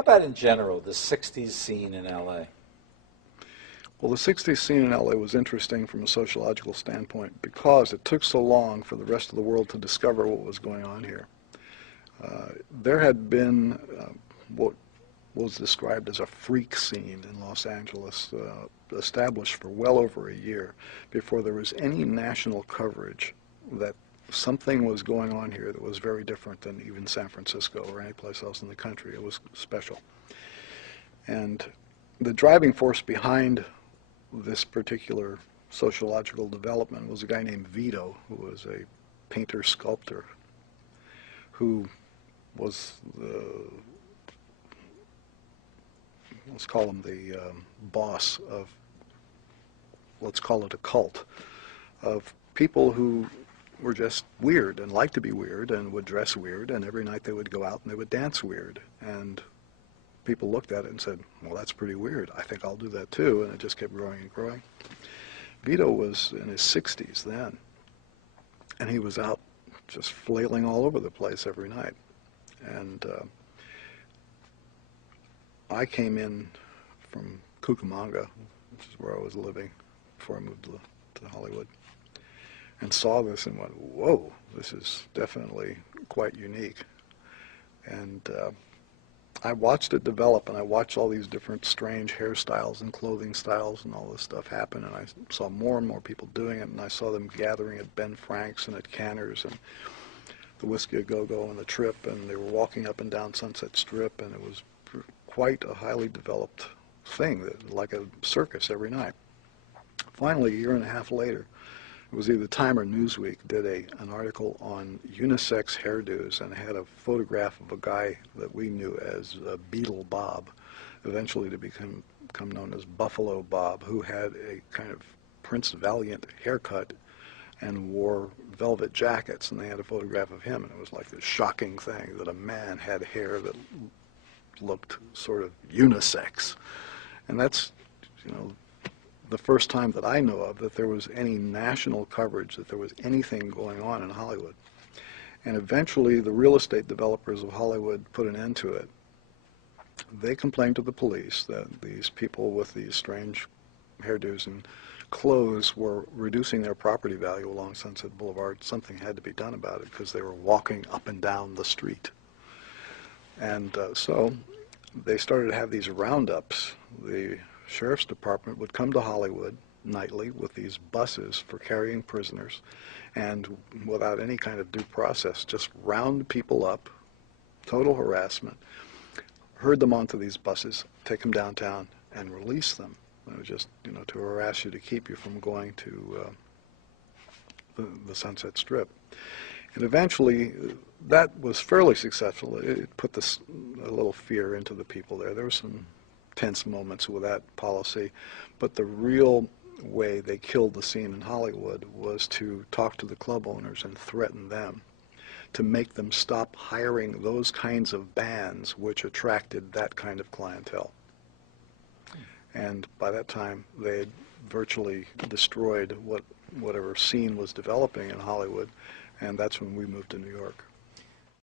How about in general, the 60s scene in LA? Well, the 60s scene in LA was interesting from a sociological standpoint because it took so long for the rest of the world to discover what was going on here. There had been what was described as a freak scene in Los Angeles, established for well over a year before there was any national coverage that something was going on here that was very different than even San Francisco or any place else in the country. It was special. And the driving force behind this particular sociological development was a guy named Vito, who was a painter-sculptor, who was the, let's call him the boss of, let's call it a cult, of people who were just weird and liked to be weird and would dress weird, and every night they would go out and they would dance weird. And people looked at it and said, well, that's pretty weird. I think I'll do that too. And it just kept growing and growing. Vito was in his 60s then, and he was out just flailing all over the place every night. And I came in from Cucamonga, which is where I was living before I moved to Hollywood, and saw this and went, whoa, this is definitely quite unique. And I watched it develop, and I watched all these different strange hairstyles and clothing styles and all this stuff happen, and I saw more and more people doing it, and I saw them gathering at Ben Frank's and at Canner's and the Whiskey A Go-Go and the Trip, and they were walking up and down Sunset Strip, and it was quite a highly developed thing, like a circus every night. Finally, a year and a half later, it was either Time or Newsweek did an article on unisex hairdos, and had a photograph of a guy that we knew as Beetle Bob, eventually to become known as Buffalo Bob, who had a kind of Prince Valiant haircut and wore velvet jackets, and they had a photograph of him, and it was like this shocking thing that a man had hair that looked sort of unisex. And that's, you know, the first time that I know of that there was any national coverage, that there was anything going on in Hollywood. And eventually the real estate developers of Hollywood put an end to it. They complained to the police that these people with these strange hairdos and clothes were reducing their property value along Sunset Boulevard. Something had to be done about it because they were walking up and down the street. And so they started to have these roundups. The sheriff's department would come to Hollywood nightly with these buses for carrying prisoners, and without any kind of due process, just round people up, total harassment, herd them onto these buses, take them downtown, and release them. It was just, you know, to harass you, to keep you from going to the Sunset Strip. And eventually, that was fairly successful. It put a little fear into the people there. There were some tense moments with that policy, but the real way they killed the scene in Hollywood was to talk to the club owners and threaten them to make them stop hiring those kinds of bands which attracted that kind of clientele. And by that time, they had virtually destroyed whatever scene was developing in Hollywood, and that's when we moved to New York.